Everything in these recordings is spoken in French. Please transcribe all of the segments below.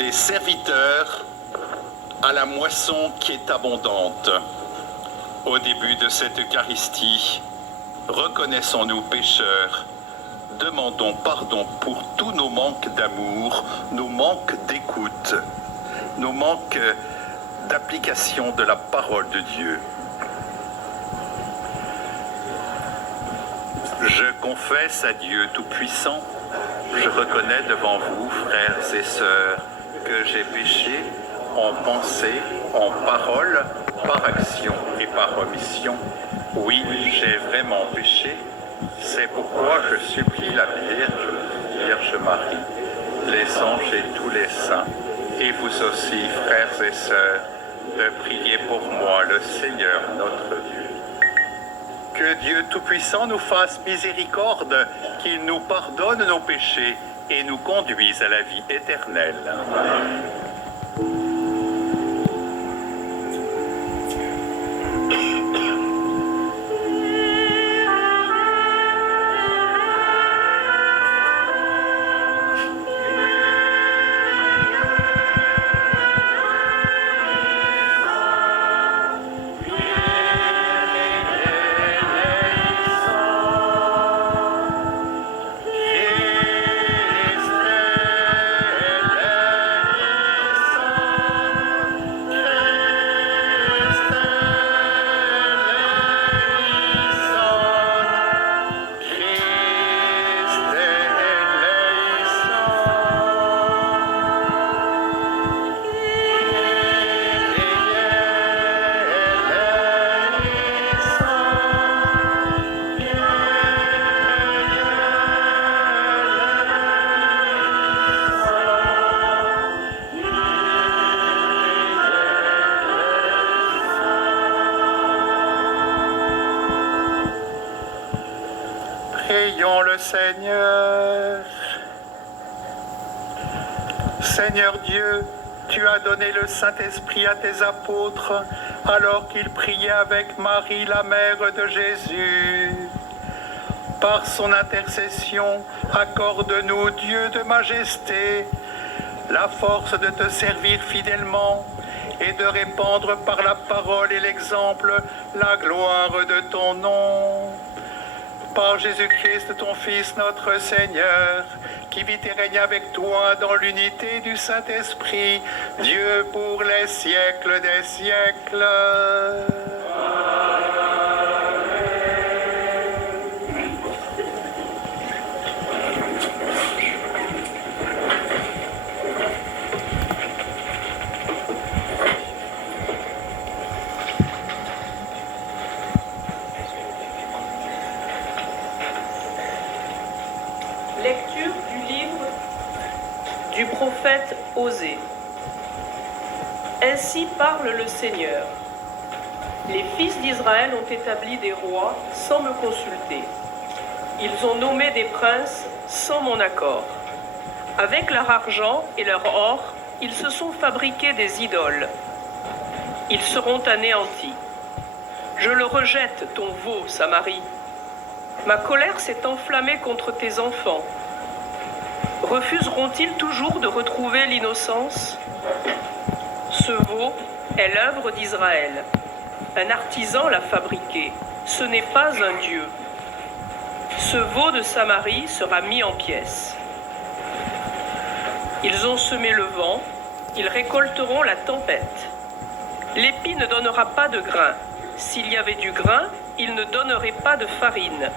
des serviteurs à la moisson qui est abondante. Au début de cette Eucharistie, reconnaissons-nous pécheurs, demandons pardon pour tous nos manques d'amour, nos manques d'écoute, nos manques d'application de la parole de Dieu. Je confesse à Dieu Tout-Puissant, je reconnais devant vous, frères et sœurs, que j'ai péché en pensée, en parole, par action et par omission. Oui, j'ai vraiment péché. C'est pourquoi je supplie la Vierge Marie, les anges et tous les saints, et vous aussi, frères et sœurs, de prier pour moi, le Seigneur notre Dieu. Que Dieu Tout-Puissant nous fasse miséricorde, qu'il nous pardonne nos péchés et nous conduise à la vie éternelle. Prions le Seigneur. Seigneur Dieu, tu as donné le Saint-Esprit à tes apôtres alors qu'ils priaient avec Marie, la mère de Jésus. Par son intercession, accorde-nous, Dieu de majesté, la force de te servir fidèlement et de répandre par la parole et l'exemple la gloire de ton nom. Par Jésus-Christ, ton Fils, notre Seigneur, qui vit et règne avec toi dans l'unité du Saint-Esprit, Dieu pour les siècles des siècles. Lecture du livre du prophète Osée. Ainsi parle le Seigneur. Les fils d'Israël ont établi des rois sans me consulter. Ils ont nommé des princes sans mon accord. Avec leur argent et leur or, ils se sont fabriqués des idoles. Ils seront anéantis. Je le rejette, ton veau, Samarie. Ma colère s'est enflammée contre tes enfants. Refuseront-ils toujours de retrouver l'innocence? Ce veau est l'œuvre d'Israël. Un artisan l'a fabriqué. Ce n'est pas un dieu. Ce veau de Samarie sera mis en pièces. Ils ont semé le vent, ils récolteront la tempête. L'épi ne donnera pas de grain. S'il y avait du grain, il ne donnerait pas de farine.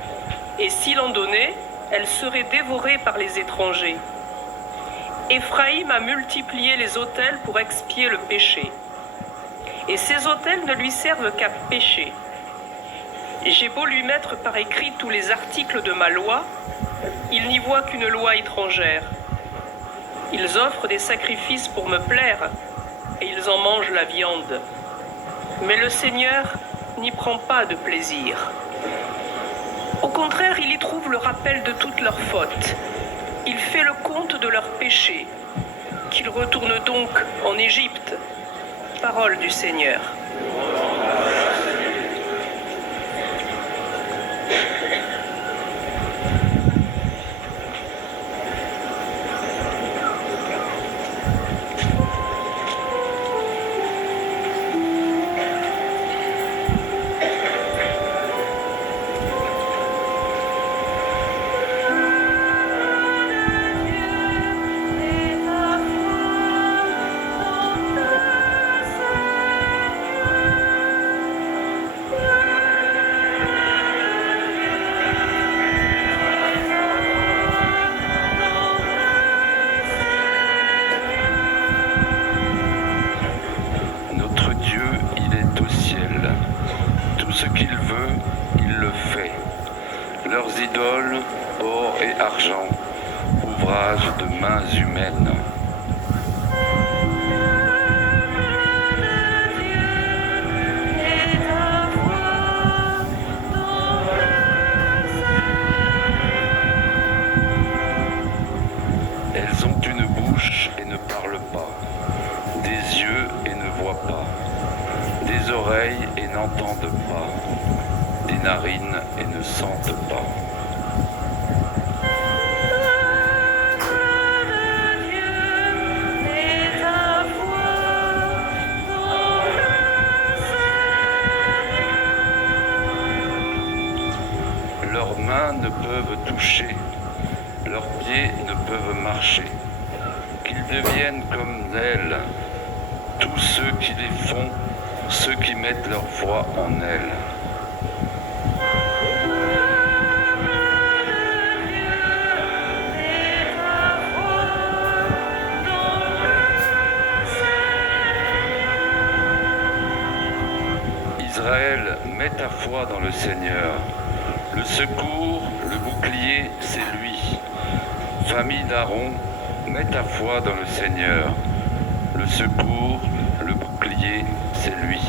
Et s'il en donnait, elle serait dévorée par les étrangers. Éphraïm a multiplié les autels pour expier le péché. Et ces autels ne lui servent qu'à pécher. J'ai beau lui mettre par écrit tous les articles de ma loi, il n'y voit qu'une loi étrangère. Ils offrent des sacrifices pour me plaire, et ils en mangent la viande. Mais le Seigneur n'y prend pas de plaisir. Au contraire, il y trouve le rappel de toutes leurs fautes. Il fait le compte de leurs péchés. Qu'ils retournent donc en Égypte. Parole du Seigneur. d'argent, ouvrage de mains humaines. Elles ont une bouche et ne parlent pas, des yeux et ne voient pas, des oreilles et n'entendent pas, des narines et ne sentent pas. Leurs mains ne peuvent toucher, leurs pieds ne peuvent marcher. Qu'ils deviennent comme elles, tous ceux qui les font, ceux qui mettent leur foi en elles. Israël, mets ta foi dans le Seigneur. Le secours, le bouclier, c'est lui. Famille d'Aaron, mets ta foi dans le Seigneur. Le secours, le bouclier, c'est lui.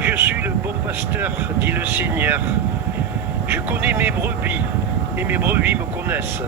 Je suis le bon pasteur, dit le Seigneur. Je connais mes brebis et mes brebis me connaissent.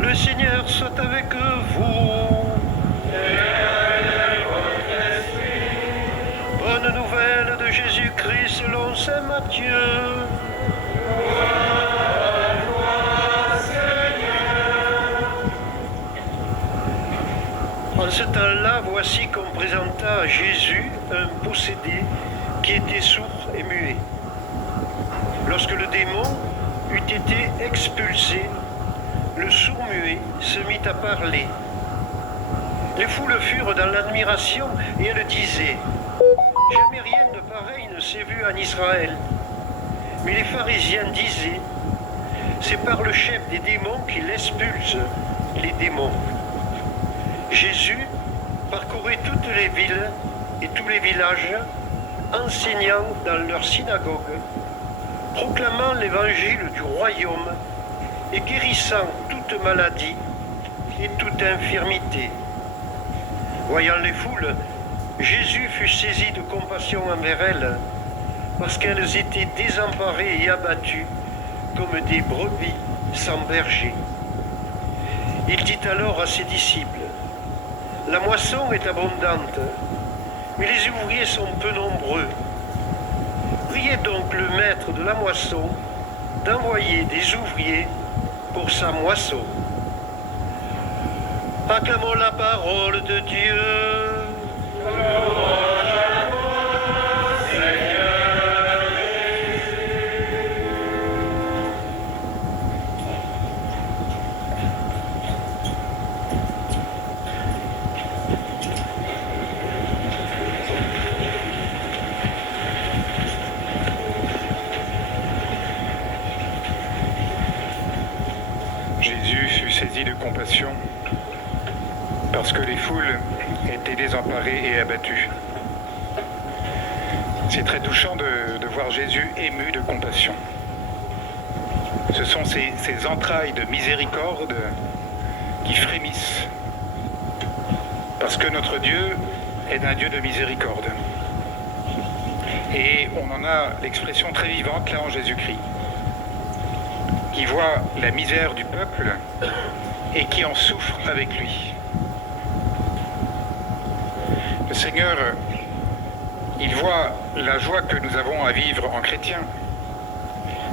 Le Seigneur soit avec vous. Bonne nouvelle de Jésus-Christ selon saint Matthieu. En ce temps-là, voici qu'on présenta à Jésus un possédé qui était sourd et muet. Lorsque le démon eut été expulsé, le sourd-muet se mit à parler. Les foules furent dans l'admiration et elles disaient « Jamais rien de pareil ne s'est vu en Israël. » Mais les pharisiens disaient « C'est par le chef des démons qu'il expulse les démons. » Jésus parcourait toutes les villes et tous les villages, enseignant dans leurs synagogues, proclamant l'évangile du royaume et guérissant toute maladie et toute infirmité. Voyant les foules, Jésus fut saisi de compassion envers elles, parce qu'elles étaient désemparées et abattues comme des brebis sans berger. Il dit alors à ses disciples, « La moisson est abondante, mais les ouvriers sont peu nombreux. Priez donc le maître de la moisson d'envoyer des ouvriers pour sa moisson. » Acclamons la parole de Dieu. Jésus fut saisi de compassion parce que les foules étaient désemparées et abattues. C'est très touchant de voir Jésus ému de compassion. Ce sont ces entrailles de miséricorde qui frémissent parce que notre Dieu est un Dieu de miséricorde. Et on en a l'expression très vivante là en Jésus-Christ, qui voit la misère du peuple et qui en souffre avec lui. Le Seigneur, il voit la joie que nous avons à vivre en chrétien,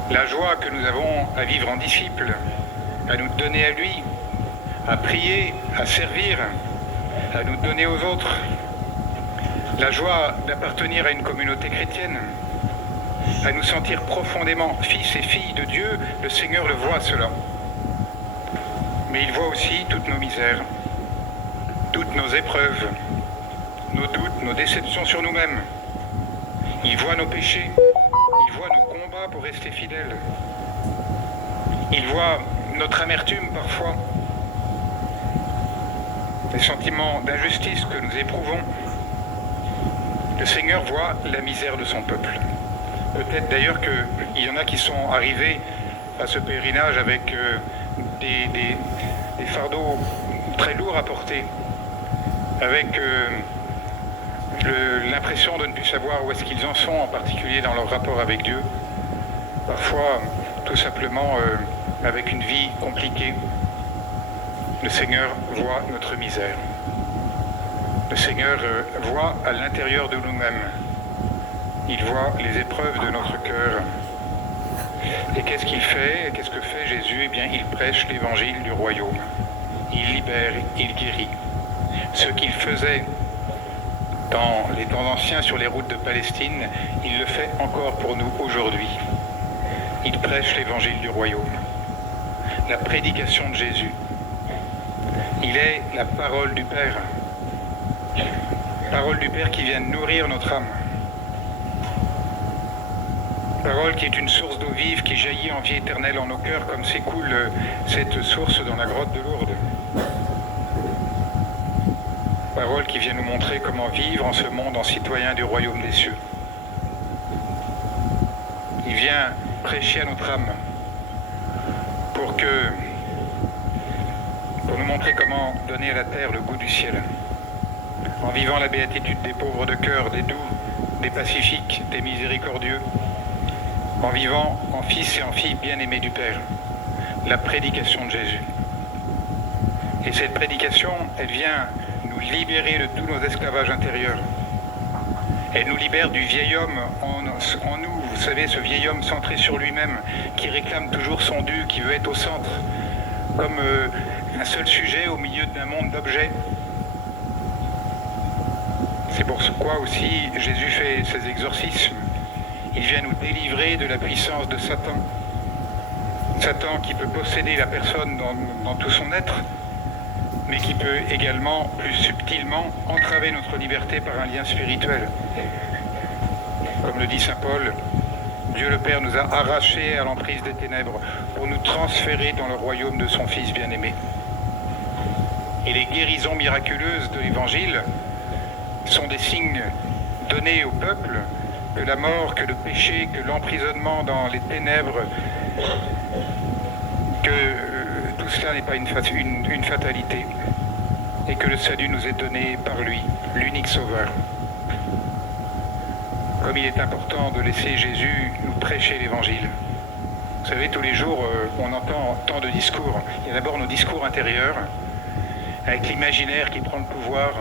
la joie que nous avons à vivre en disciples, à nous donner à lui, à prier, à servir, à nous donner aux autres, la joie d'appartenir à une communauté chrétienne, à nous sentir profondément fils et filles de Dieu. Le Seigneur le voit cela. Mais il voit aussi toutes nos misères, toutes nos épreuves, nos doutes, nos déceptions sur nous-mêmes. Il voit nos péchés, il voit nos combats pour rester fidèles. Il voit notre amertume parfois, les sentiments d'injustice que nous éprouvons. Le Seigneur voit la misère de son peuple. Peut-être d'ailleurs qu'il y en a qui sont arrivés à ce pèlerinage avec des fardeaux très lourds à porter, avec l'impression de ne plus savoir où est-ce qu'ils en sont, en particulier dans leur rapport avec Dieu. Parfois, tout simplement, avec une vie compliquée. Le Seigneur voit notre misère. Le Seigneur voit à l'intérieur de nous-mêmes. Il voit les épreuves de notre cœur. Et qu'est-ce qu'il fait? Qu'est-ce que fait Jésus? Eh bien, il prêche l'évangile du royaume. Il libère, il guérit. Ce qu'il faisait dans les temps anciens sur les routes de Palestine, il le fait encore pour nous aujourd'hui. Il prêche l'évangile du royaume. La prédication de Jésus. Il est la parole du Père. Parole du Père qui vient nourrir notre âme. Parole qui est une source d'eau vive qui jaillit en vie éternelle en nos cœurs, comme s'écoule cette source dans la grotte de Lourdes. Parole qui vient nous montrer comment vivre en ce monde en citoyen du royaume des cieux. Il vient prêcher à notre âme pour nous montrer comment donner à la terre le goût du ciel. En vivant la béatitude des pauvres de cœur, des doux, des pacifiques, des miséricordieux, en vivant en fils et en filles bien-aimés du Père, la prédication de Jésus. Et cette prédication, elle vient nous libérer de tous nos esclavages intérieurs. Elle nous libère du vieil homme en nous, vous savez, ce vieil homme centré sur lui-même, qui réclame toujours son dû, qui veut être au centre, comme un seul sujet au milieu d'un monde d'objets. C'est pour quoi aussi Jésus fait ses exorcismes. Il vient nous délivrer de la puissance de Satan. Satan qui peut posséder la personne dans tout son être, mais qui peut également, plus subtilement, entraver notre liberté par un lien spirituel. Comme le dit saint Paul, Dieu le Père nous a arrachés à l'emprise des ténèbres pour nous transférer dans le royaume de son Fils bien-aimé. Et les guérisons miraculeuses de l'Évangile sont des signes donnés au peuple que la mort, que le péché, que l'emprisonnement dans les ténèbres, que tout cela n'est pas une fatalité et que le salut nous est donné par lui, l'unique sauveur. Comme il est important de laisser Jésus nous prêcher l'Évangile. Vous savez, tous les jours, on entend tant de discours. Il y a d'abord nos discours intérieurs, avec l'imaginaire qui prend le pouvoir.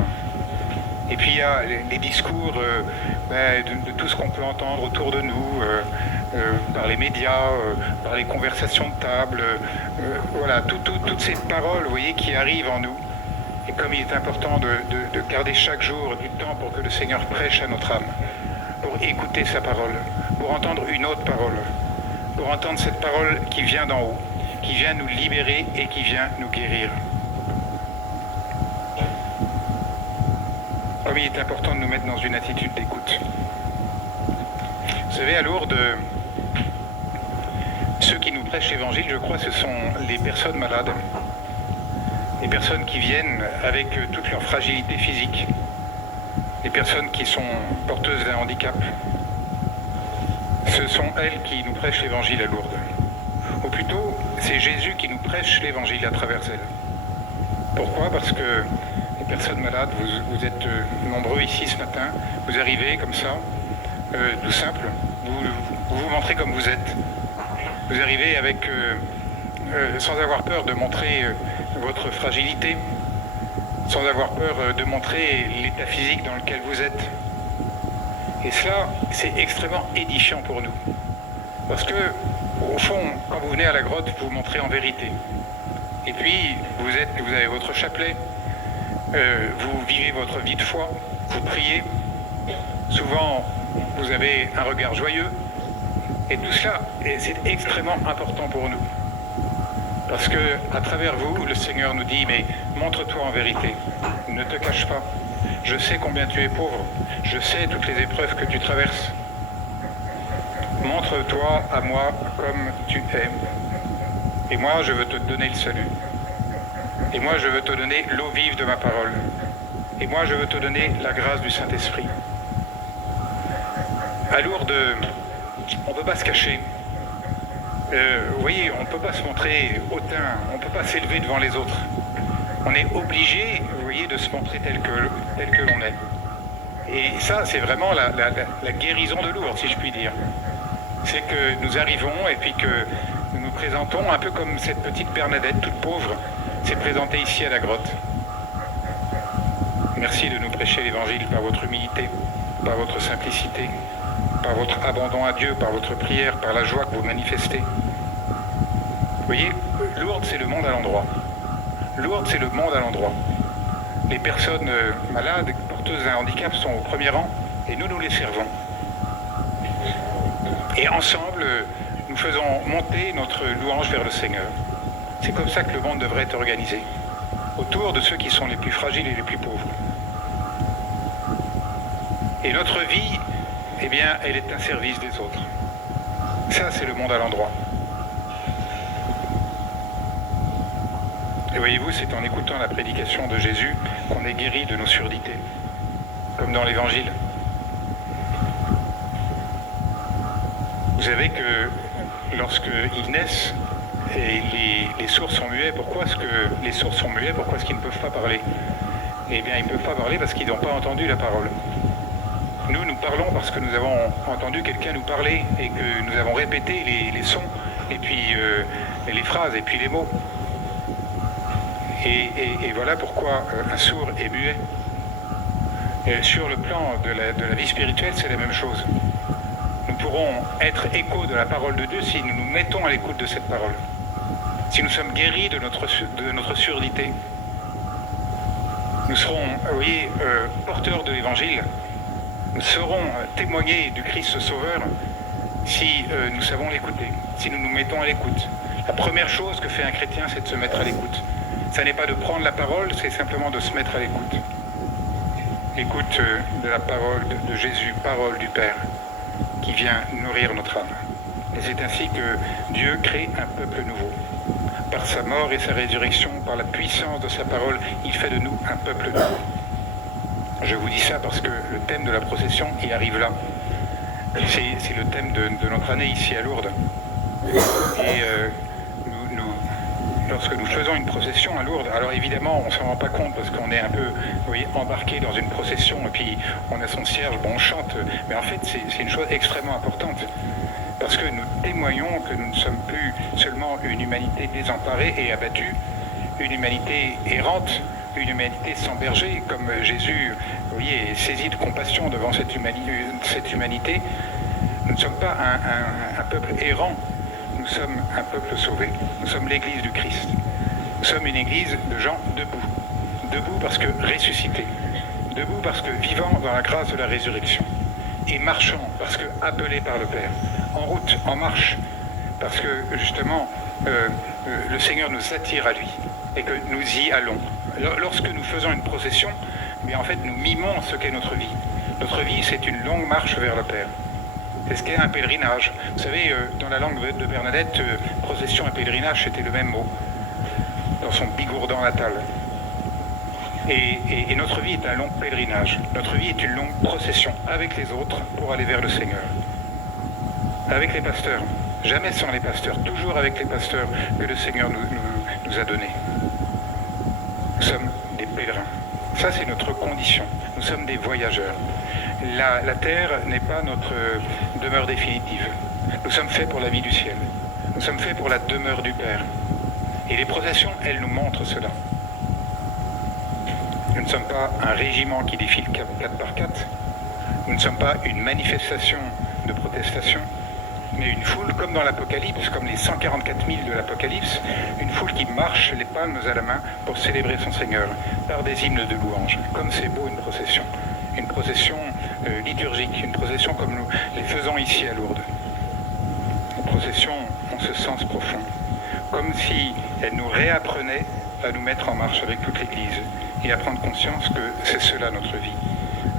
Et puis il y a les discours de tout ce qu'on peut entendre autour de nous, par les médias, par les conversations de table, voilà, toutes ces paroles, vous voyez, qui arrivent en nous Et comme il est important de garder chaque jour du temps pour que le Seigneur prêche à notre âme, pour écouter sa parole, pour entendre une autre parole, pour entendre cette parole qui vient d'en haut, qui vient nous libérer et qui vient nous guérir. Comme il est important de nous mettre dans une attitude d'écoute. Vous savez, à Lourdes, ceux qui nous prêchent l'Évangile, je crois, ce sont les personnes malades. Les personnes qui viennent avec toute leur fragilité physique. Les personnes qui sont porteuses d'un handicap. Ce sont elles qui nous prêchent l'Évangile à Lourdes. Ou plutôt, c'est Jésus qui nous prêche l'Évangile à travers elles. Pourquoi ? Parce que les personnes malades, vous êtes nombreux ici ce matin, vous arrivez comme ça, tout simple, vous montrez comme vous êtes. Vous arrivez avec, sans avoir peur de montrer votre fragilité, sans avoir peur de montrer l'état physique dans lequel vous êtes. Et cela, c'est extrêmement édifiant pour nous. Parce que, au fond, quand vous venez à la grotte, vous montrez en vérité. Et puis, vous avez votre chapelet, vous vivez votre vie de foi, vous priez. Souvent, vous avez un regard joyeux. Et tout cela, c'est extrêmement important pour nous. Parce que, à travers vous, le Seigneur nous dit, mais montre-toi en vérité, ne te cache pas. Je sais combien tu es pauvre, je sais toutes les épreuves que tu traverses. Montre-toi à moi comme tu es. Et moi, je veux te donner le salut. Et moi, je veux te donner l'eau vive de ma parole. Et moi, je veux te donner la grâce du Saint-Esprit. À Lourdes, on ne peut pas se cacher. Vous voyez, on ne peut pas se montrer hautain, on ne peut pas s'élever devant les autres. On est obligé, vous voyez, de se montrer tel que l'on est. Et ça, c'est vraiment la guérison de Lourdes, si je puis dire. C'est que nous arrivons et puis que nous nous présentons un peu comme cette petite Bernadette, toute pauvre, s'est présentée ici à la grotte. Merci de nous prêcher l'Évangile par votre humilité, par votre simplicité, par votre abandon à Dieu, par votre prière, par la joie que vous manifestez. Vous voyez, Lourdes, c'est le monde à l'endroit. Lourdes, c'est le monde à l'endroit. Les personnes malades, porteuses d'un handicap sont au premier rang et nous les servons. Et ensemble, nous faisons monter notre louange vers le Seigneur. C'est comme ça que le monde devrait être organisé, autour de ceux qui sont les plus fragiles et les plus pauvres. Et notre vie, eh bien, elle est un service des autres. Ça, c'est le monde à l'endroit. Et voyez-vous, c'est en écoutant la prédication de Jésus qu'on est guéri de nos surdités, comme dans l'Évangile. Vous savez que lorsqu'ils naissent, et les sourds sont muets, pourquoi est-ce que les sourds sont muets? Pourquoi est-ce qu'ils ne peuvent pas parler? Eh bien, ils ne peuvent pas parler parce qu'ils n'ont pas entendu la parole. Nous parlons parce que nous avons entendu quelqu'un nous parler et que nous avons répété les sons, et puis les phrases, et puis les mots. Et voilà pourquoi un sourd est muet. Et sur le plan de la vie spirituelle, c'est la même chose. Nous pourrons être écho de la parole de Dieu si nous nous mettons à l'écoute de cette parole. Si nous sommes guéris de notre surdité. Nous serons, vous voyez, porteurs de l'Évangile. Nous saurons témoigner du Christ Sauveur si nous savons l'écouter, si nous nous mettons à l'écoute. La première chose que fait un chrétien, c'est de se mettre à l'écoute. Ça n'est pas de prendre la parole, c'est simplement de se mettre à l'écoute. L'écoute de la parole de Jésus, parole du Père, qui vient nourrir notre âme. Et c'est ainsi que Dieu crée un peuple nouveau. Par sa mort et sa résurrection, par la puissance de sa parole, il fait de nous un peuple nouveau. Je vous dis ça parce que le thème de la procession, il arrive là. C'est le thème de notre année ici à Lourdes. Et lorsque nous faisons une procession à Lourdes, alors évidemment, on ne s'en rend pas compte parce qu'on est un peu, vous voyez, embarqué dans une procession et puis on a son cierge, bon, on chante. Mais en fait, c'est une chose extrêmement importante. Parce que nous témoignons que nous ne sommes plus seulement une humanité désemparée et abattue, une humanité errante, une humanité sans berger, comme Jésus, vous voyez, est saisi de compassion devant cette humanité. Nous ne sommes pas un peuple errant, nous sommes un peuple sauvé. Nous sommes l'Église du Christ. Nous sommes une Église de gens debout, debout parce que ressuscité, debout parce que vivant dans la grâce de la résurrection, et marchant parce que appelé par le Père, en route, en marche, parce que justement le Seigneur nous attire à lui et que nous y allons. Lorsque nous faisons une procession, mais en fait nous mimons ce qu'est notre vie. Notre vie, c'est une longue marche vers le Père. C'est ce qu'est un pèlerinage. Vous savez, dans la langue de Bernadette, procession et pèlerinage, c'était le même mot, dans son bigourdan natal. Et notre vie est un long pèlerinage. Notre vie est une longue procession avec les autres pour aller vers le Seigneur. Avec les pasteurs, jamais sans les pasteurs, toujours avec les pasteurs que le Seigneur nous a donnés. Nous sommes des pèlerins. Ça, c'est notre condition. Nous sommes des voyageurs. La terre n'est pas notre demeure définitive. Nous sommes faits pour la vie du ciel. Nous sommes faits pour la demeure du Père. Et les processions, elles nous montrent cela. Nous ne sommes pas un régiment qui défile 4 par 4. Nous ne sommes pas une manifestation de protestation, mais une foule comme dans l'Apocalypse, comme les 144 000 de l'Apocalypse, une foule qui marche les palmes à la main pour célébrer son Seigneur par des hymnes de louange. Comme c'est beau une procession liturgique, une procession comme nous les faisons ici à Lourdes. Une procession en ce sens profond, comme si elle nous réapprenait à nous mettre en marche avec toute l'Église et à prendre conscience que c'est cela notre vie,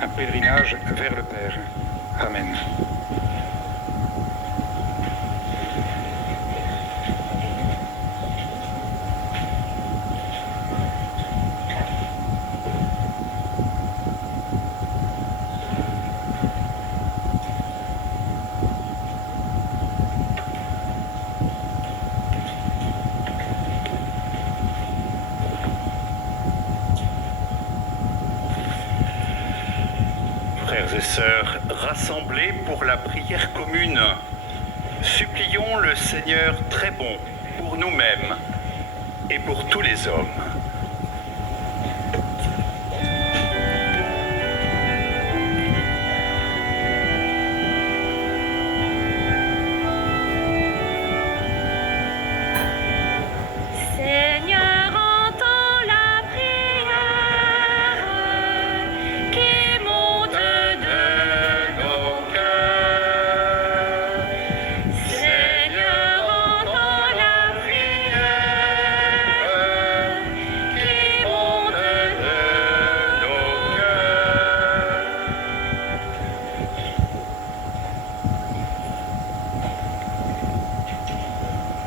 un pèlerinage vers le Père. Amen. Frères et sœurs, rassemblés pour la prière commune, supplions le Seigneur très bon pour nous-mêmes et pour tous les hommes.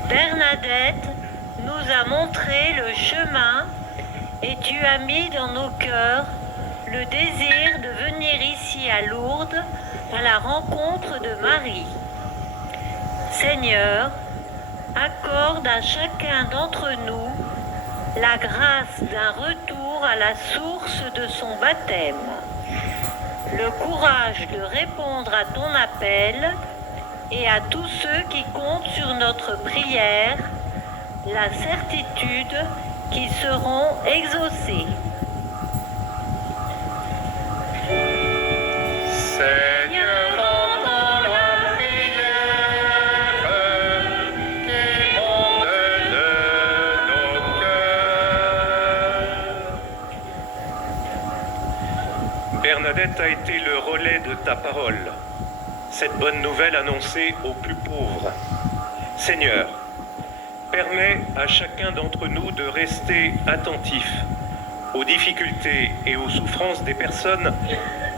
Bernadette nous a montré le chemin et tu as mis dans nos cœurs le désir de venir ici à Lourdes à la rencontre de Marie. Seigneur, accorde à chacun d'entre nous la grâce d'un retour à la source de son baptême, le courage de répondre à ton appel et à tous ceux qui comptent sur notre prière, la certitude qu'ils seront exaucés. Seigneur, entends la prière qui monte de nos cœurs. Bernadette a été le relais de ta parole, cette bonne nouvelle annoncée aux plus pauvres. Seigneur, permets à chacun d'entre nous de rester attentif aux difficultés et aux souffrances des personnes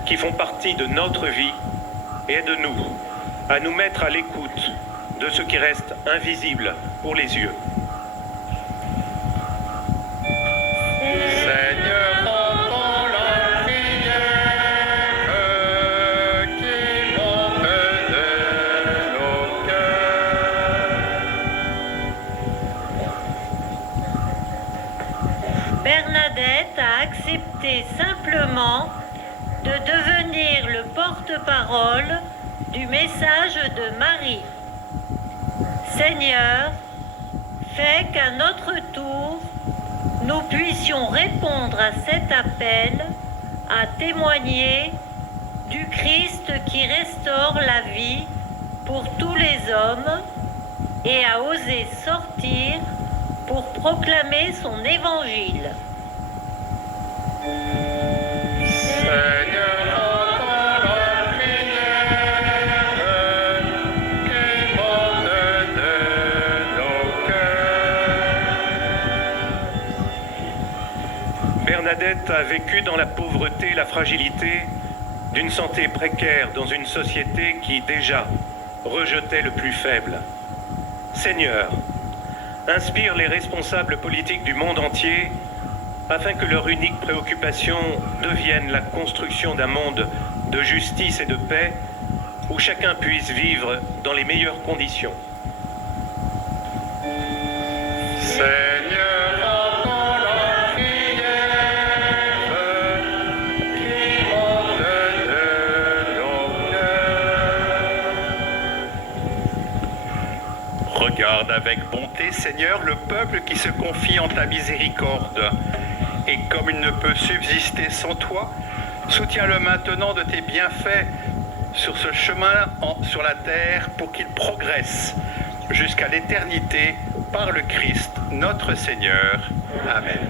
qui font partie de notre vie et aide-nous à nous mettre à l'écoute de ce qui reste invisible pour les yeux. Seigneur, entends la prière qui monte de nos cœurs. Bernadette a accepté simplement de devenir le porte-parole du message de Marie. Seigneur, fais qu'à notre tour, nous puissions répondre à cet appel à témoigner du Christ qui restaure la vie pour tous les hommes et à oser sortir pour proclamer son évangile. Seigneur, entends la prière qui monte de nos cœurs. Bernadette a vécu dans la pauvreté, la fragilité, d'une santé précaire dans une société qui déjà rejetait le plus faible. Seigneur, inspire les responsables politiques du monde entier afin que leur unique préoccupation devienne la construction d'un monde de justice et de paix où chacun puisse vivre dans les meilleures conditions. Seigneur, entends la prière qui monte de nos cœurs. Regarde avec bonté, Seigneur, le peuple qui se confie en ta miséricorde. Et comme il ne peut subsister sans toi, soutiens-le maintenant de tes bienfaits sur ce chemin sur la terre pour qu'il progresse jusqu'à l'éternité par le Christ, notre Seigneur. Amen.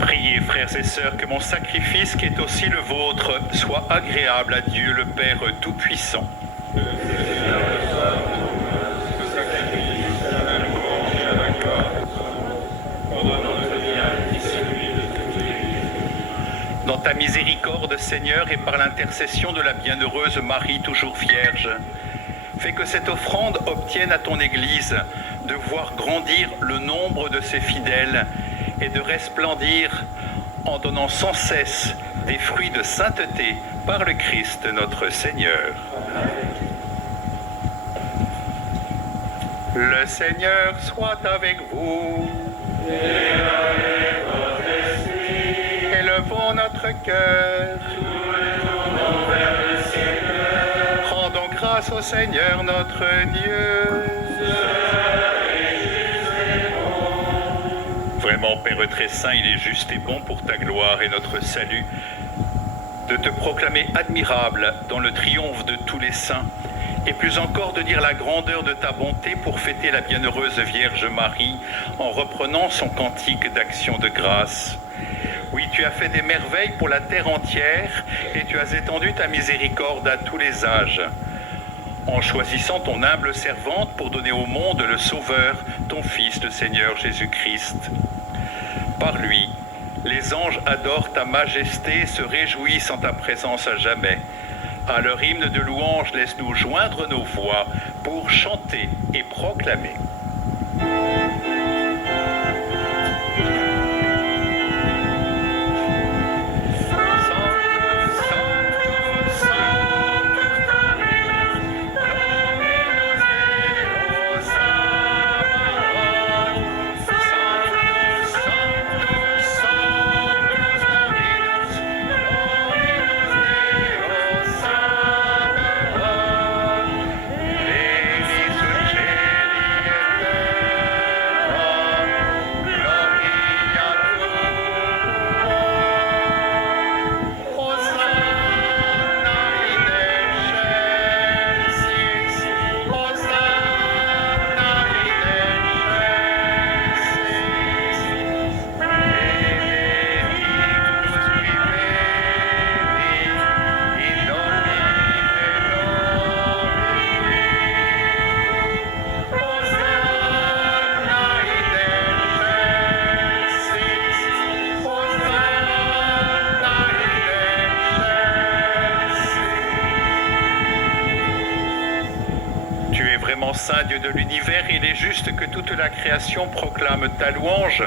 Priez, frères et sœurs, que mon sacrifice, qui est aussi le vôtre, soit agréable à Dieu le Père Tout-Puissant. Dans ta miséricorde, Seigneur, et par l'intercession de la bienheureuse Marie, toujours vierge, fais que cette offrande obtienne à ton Église de voir grandir le nombre de ses fidèles et de resplendir en donnant sans cesse des fruits de sainteté par le Christ notre Seigneur. Le Seigneur soit avec vous. Et avec votre esprit. Élevons notre cœur. Tournons vers le Seigneur. Rendons grâce au Seigneur notre Dieu. Vraiment, Père très saint, il est juste et bon pour ta gloire et notre salut de te proclamer admirable dans le triomphe de tous les saints, et plus encore de dire la grandeur de ta bonté pour fêter la bienheureuse Vierge Marie en reprenant son cantique d'action de grâce. Oui, tu as fait des merveilles pour la terre entière et tu as étendu ta miséricorde à tous les âges. En choisissant ton humble servante pour donner au monde le Sauveur, ton Fils, le Seigneur Jésus-Christ. Par lui, les anges adorent ta majesté et se réjouissent en ta présence à jamais. À leur hymne de louange, laisse-nous joindre nos voix pour chanter et proclamer. Saint Dieu de l'univers, il est juste que toute la création proclame ta louange,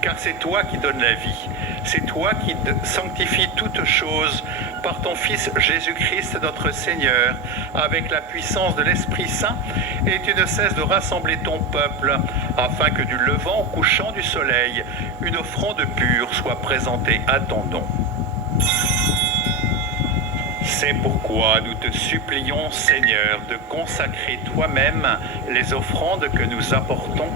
car c'est toi qui donnes la vie, c'est toi qui sanctifies toutes choses par ton Fils Jésus-Christ notre Seigneur, avec la puissance de l'Esprit Saint, et tu ne cesses de rassembler ton peuple, afin que du levant au couchant du soleil, une offrande pure soit présentée à ton nom. C'est pourquoi nous te supplions, Seigneur, de consacrer toi-même les offrandes que nous apportons.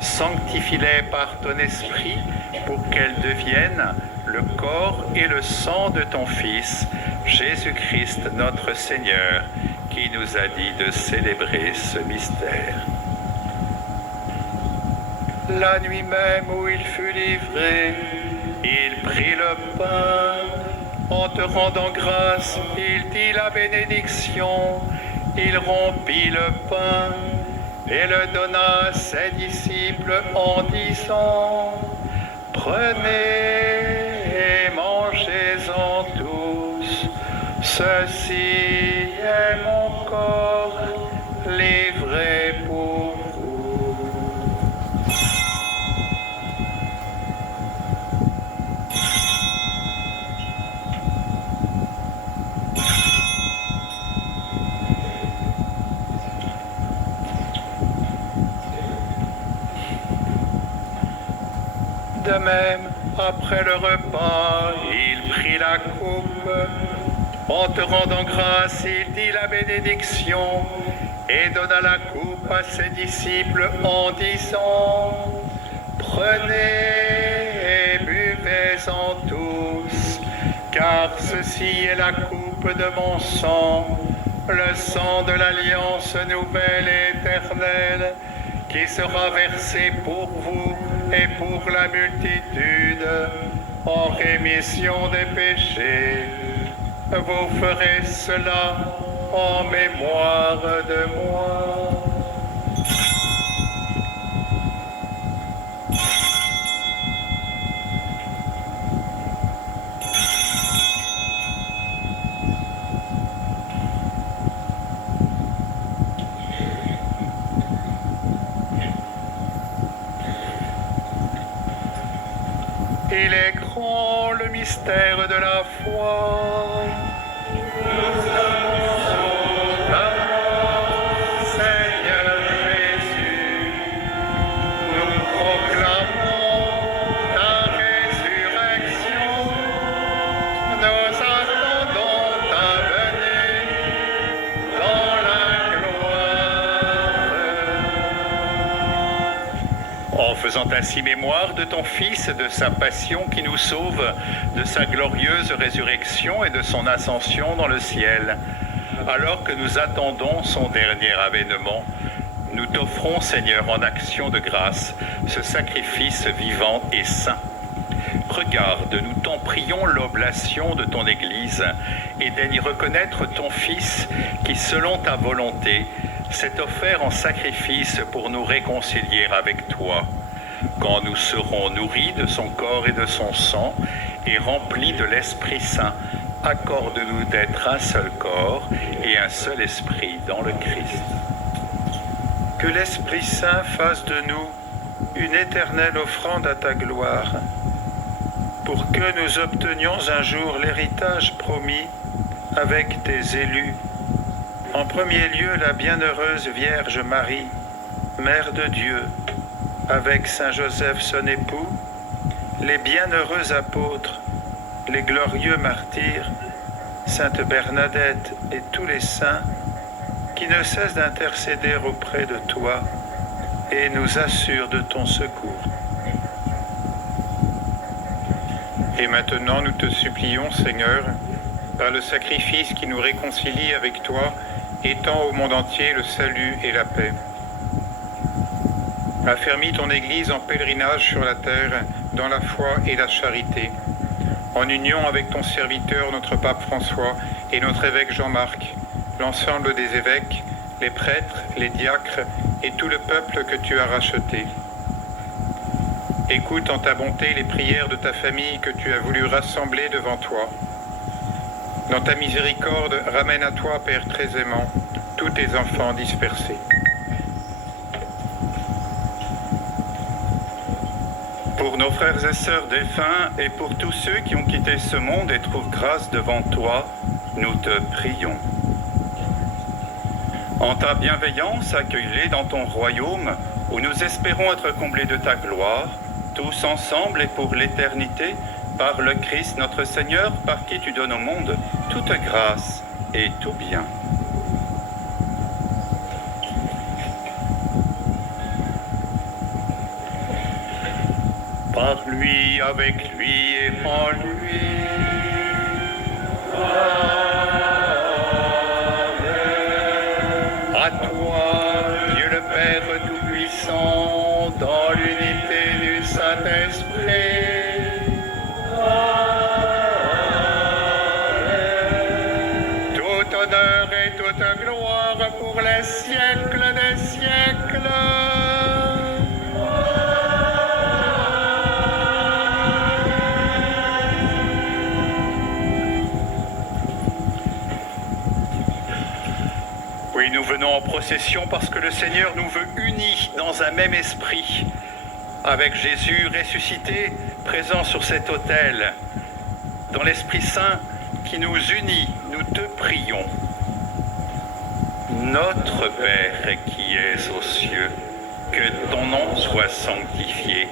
Sanctifie-les par ton esprit pour qu'elles deviennent le corps et le sang de ton Fils, Jésus-Christ notre Seigneur, qui nous a dit de célébrer ce mystère. La nuit même où il fut livré, il prit le pain. En te rendant grâce, il dit la bénédiction, il rompit le pain et le donna à ses disciples en disant, « Prenez et mangez-en tous, ceci est mon corps livré pour vous. » De même, après le repas, il prit la coupe. En te rendant grâce, il dit la bénédiction et donna la coupe à ses disciples en disant, « Prenez et buvez-en tous, car ceci est la coupe de mon sang, le sang de l'alliance nouvelle et éternelle, qui sera versé pour vous et pour la multitude en rémission des péchés. Vous ferez cela en mémoire de moi. » Il est grand le mystère de la foi. Nous annonçons ta mort, Seigneur Jésus. Nous proclamons ta résurrection. Nous attendons ta venue dans la gloire. En faisant ainsi mémoire de ton Fils, de sa passion qui nous sauve, de sa glorieuse résurrection et de son ascension dans le ciel, alors que nous attendons son dernier avènement, nous t'offrons, Seigneur, en action de grâce, ce sacrifice vivant et saint. Regarde, nous t'en prions l'oblation de ton Église et daigne reconnaître ton Fils qui, selon ta volonté, s'est offert en sacrifice pour nous réconcilier avec toi. Quand nous serons nourris de son corps et de son sang et remplis de l'Esprit Saint, accorde-nous d'être un seul corps et un seul esprit dans le Christ. Que l'Esprit Saint fasse de nous une éternelle offrande à ta gloire, pour que nous obtenions un jour l'héritage promis avec tes élus. En premier lieu, la bienheureuse Vierge Marie, Mère de Dieu, avec Saint Joseph son époux, les bienheureux apôtres, les glorieux martyrs, Sainte Bernadette et tous les saints, qui ne cessent d'intercéder auprès de toi et nous assurent de ton secours. Et maintenant, nous te supplions, Seigneur, par le sacrifice qui nous réconcilie avec toi, étends au monde entier le salut et la paix. Affermis ton Église en pèlerinage sur la terre, dans la foi et la charité, en union avec ton serviteur, notre pape François, et notre évêque Jean-Marc, l'ensemble des évêques, les prêtres, les diacres et tout le peuple que tu as racheté. Écoute en ta bonté les prières de ta famille que tu as voulu rassembler devant toi. Dans ta miséricorde, ramène à toi, Père très aimant, tous tes enfants dispersés. Pour nos frères et sœurs défunts et pour tous ceux qui ont quitté ce monde et trouvent grâce devant toi, nous te prions. En ta bienveillance, accueille-les dans ton royaume, où nous espérons être comblés de ta gloire, tous ensemble et pour l'éternité, par le Christ notre Seigneur, par qui tu donnes au monde toute grâce et tout bien. Par lui, avec lui et en lui. À toi, Dieu le Père Tout-Puissant, dans l'unité du Saint-Esprit. Tout honneur et toute gloire pour les siècles des siècles. Oui, nous venons en procession parce que le Seigneur nous veut unis dans un même esprit, avec Jésus ressuscité, présent sur cet autel, dans l'Esprit Saint qui nous unit, nous te prions. Notre Père qui es aux cieux, que ton nom soit sanctifié,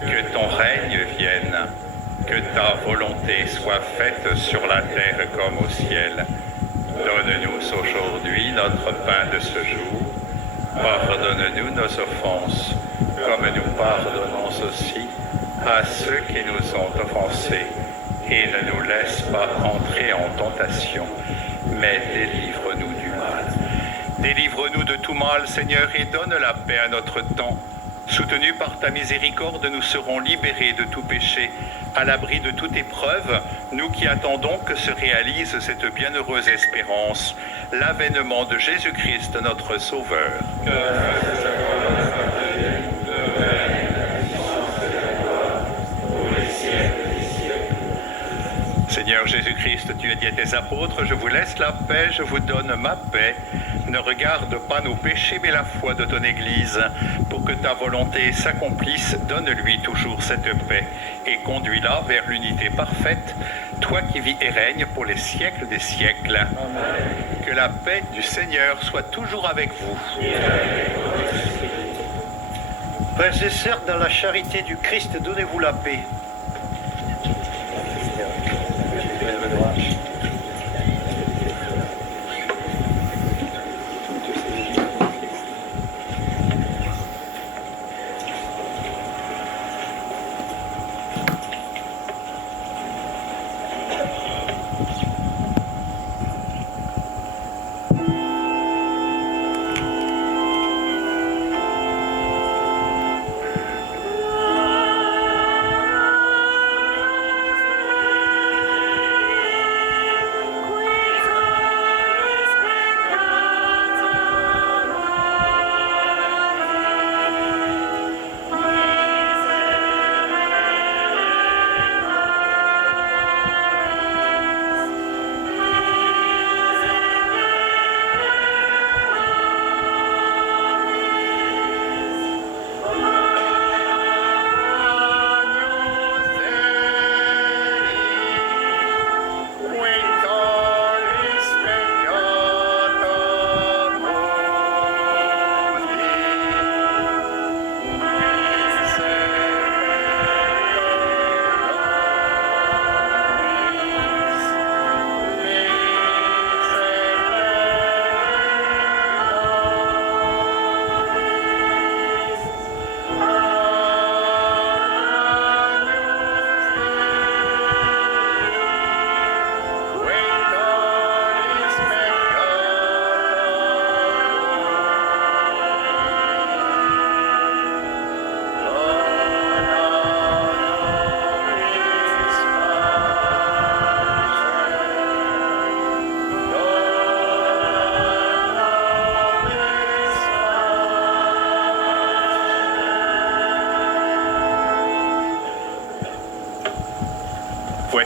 que ton règne vienne, que ta volonté soit faite sur la terre comme au ciel. Donne-nous aujourd'hui notre pain de ce jour. Pardonne-nous nos offenses, comme nous pardonnons aussi à ceux qui nous ont offensés. Et ne nous laisse pas entrer en tentation, mais délivre-nous du mal. Délivre-nous de tout mal, Seigneur, et donne la paix à notre temps. Soutenus par ta miséricorde, nous serons libérés de tout péché, à l'abri de toute épreuve, nous qui attendons que se réalise cette bienheureuse espérance, l'avènement de Jésus-Christ, notre Sauveur. Seigneur Jésus-Christ, tu as dit à tes apôtres, je vous laisse la paix, je vous donne ma paix. Ne regarde pas nos péchés, mais la foi de ton Église. Pour que ta volonté s'accomplisse, donne-lui toujours cette paix et conduis-la vers l'unité parfaite, toi qui vis et règnes pour les siècles des siècles. Amen. Que la paix du Seigneur soit toujours avec vous. Frères et sœurs, dans la charité du Christ, donnez-vous la paix.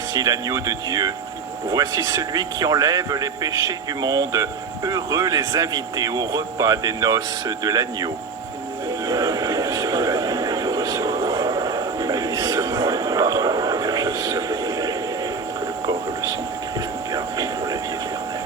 Voici l'agneau de Dieu. Voici celui qui enlève les péchés du monde. Heureux les invités au repas des noces de l'agneau. Bénis seulement les paroles que je serai, que le corps et le sang du Christ nous gardent pour la vie éternelle.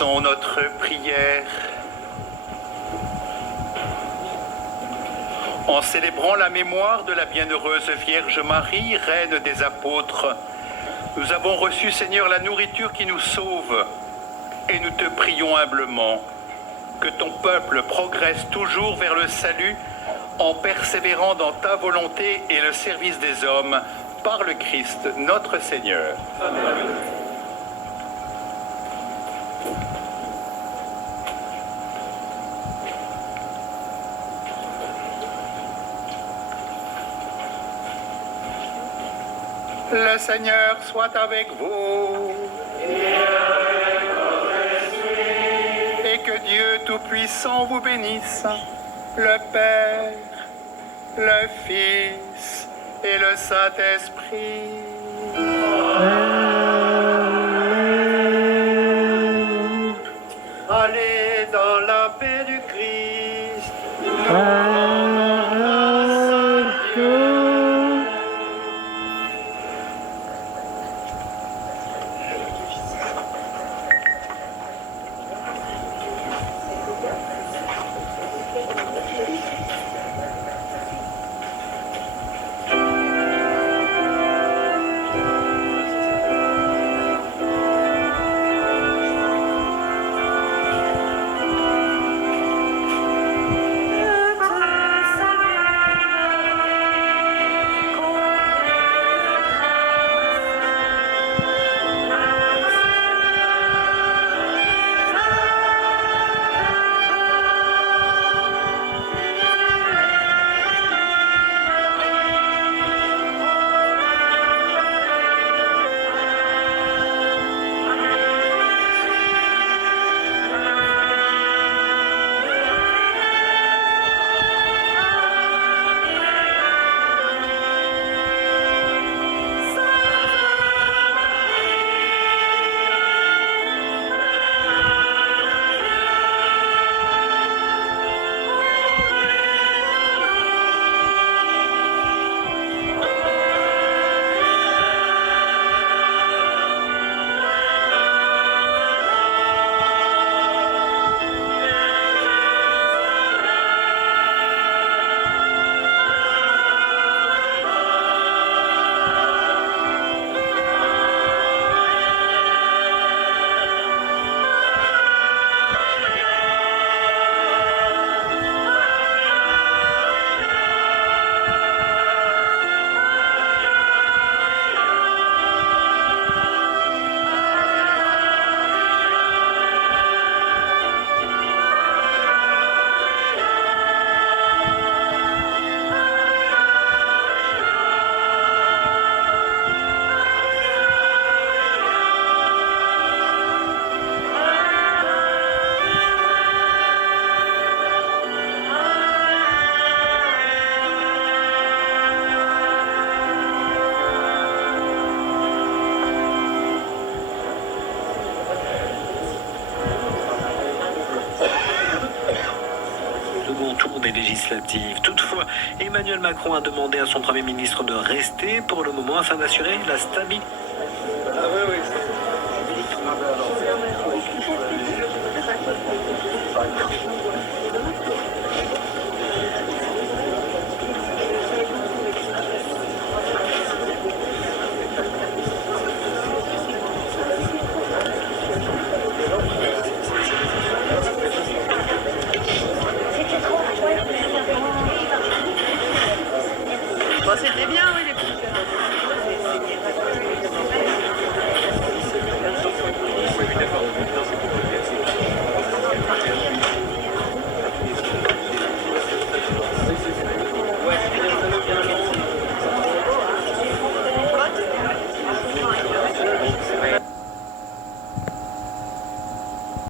Unissons notre prière. En célébrant la mémoire de la bienheureuse Vierge Marie, Reine des apôtres, nous avons reçu, Seigneur, la nourriture qui nous sauve. Et nous te prions humblement que ton peuple progresse toujours vers le salut en persévérant dans ta volonté et le service des hommes par le Christ, notre Seigneur. Amen. Le Seigneur soit avec vous. Et avec votre esprit. Et que Dieu Tout-Puissant vous bénisse, le Père, le Fils et le Saint-Esprit. Allez dans la paix du Christ. des législatives. Toutefois, Emmanuel Macron a demandé à son Premier ministre de rester pour le moment afin d'assurer la stabilité. Ah oui, oui.